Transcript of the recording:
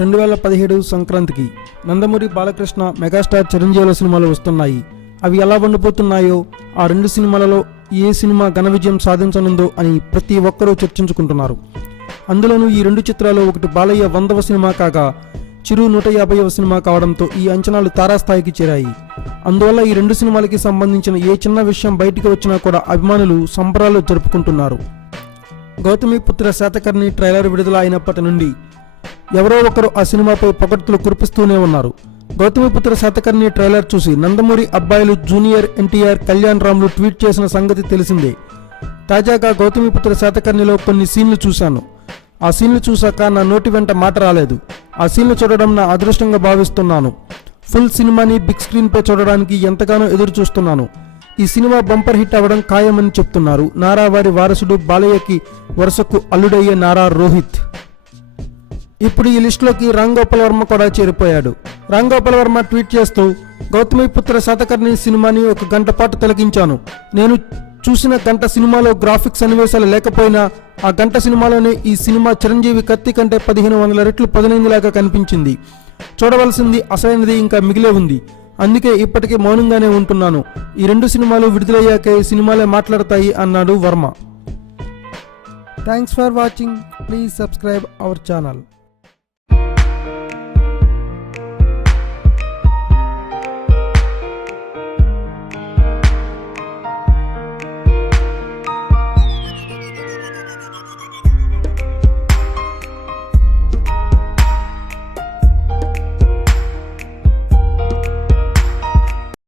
2017 సంక్రాంతికి నందమూరి బాలకృష్ణ మెగాస్టార్ చిరంజీవుల సినిమాలు వస్తున్నాయి. అవి ఎలా ఉండబోతున్నాయో, ఆ రెండు సినిమాలలో ఏ సినిమా ఘన విజయం సాధించనుందో అని ప్రతి ఒక్కరూ చర్చించుకుంటున్నారు. అందులోనూ ఈ రెండు చిత్రాలు ఒకటి బాలయ్య 100వ సినిమా కాగా చిరు 150వ సినిమా కావడంతో ఈ అంచనాలు తారాస్థాయికి చేరాయి. అందువల్ల ఈ రెండు సినిమాలకి సంబంధించిన ఏ చిన్న విషయం బయటికి వచ్చినా కూడా అభిమానులు సంబరాలు జరుపుకుంటున్నారు. గౌతమిపుత్ర శాతకర్ణి ట్రైలర్ విడుదల అయినప్పటి నుండి ఎవరో ఒకరు ఆ సినిమాపై పొగడ్తలు కురిపిస్తూనే ఉన్నారు. గౌతమిపుత్ర శాతకర్ణి ట్రైలర్ చూసి నందమూరి అబ్బాయిలు జూనియర్ ఎన్టీఆర్, కళ్యాణ్ రామ్లు ట్వీట్ చేసిన సంగతి తెలిసిందే. తాజాగా గౌతమిపుత్ర శాతకర్ణిలో కొన్ని సీన్లు చూశాను. ఆ సీన్లు చూశాక నా నోటి వెంట మాట రాలేదు. ఆ సీన్లు చూడడం నా అదృష్టంగా భావిస్తున్నాను. ఫుల్ సినిమాని బిగ్ స్క్రీన్పై చూడడానికి ఎంతగానో ఎదురు చూస్తున్నాను. ఈ సినిమా బంపర్ హిట్ అవ్వడం ఖాయమని చెప్తున్నారు నారా వారి వారసుడు, బాలయ్యకి వరుసకు అల్లుడయ్యే నారా రోహిత్. ఇప్పుడు ఈ లిస్టులోకి రామ్ గోపాల్ వర్మ కూడా చేరిపోయాడు. రామ్ గోపాల్ వర్మ ట్వీట్ చేస్తూ, గౌతమిపుత్ర శాతకర్ణి సినిమాని 1 గంట పాటు తిలకించాను. నేను చూసిన గంట సినిమాలో గ్రాఫిక్స్ సన్నివేశాలు లేకపోయినా ఆ గంట సినిమాలోనే ఈ సినిమా చిరంజీవి కత్తి కంటే 1500 రెట్లు పదునైందిలాగా కనిపించింది. చూడవలసింది అసలైనది ఇంకా మిగిలే ఉంది. అందుకే ఇప్పటికే మౌనంగానే ఉంటున్నాను. ఈ రెండు సినిమాలు విడుదలయ్యాకే సినిమాలే మాట్లాడతాయి అన్నాడు Varma. Thanks for watching. Please subscribe our channel.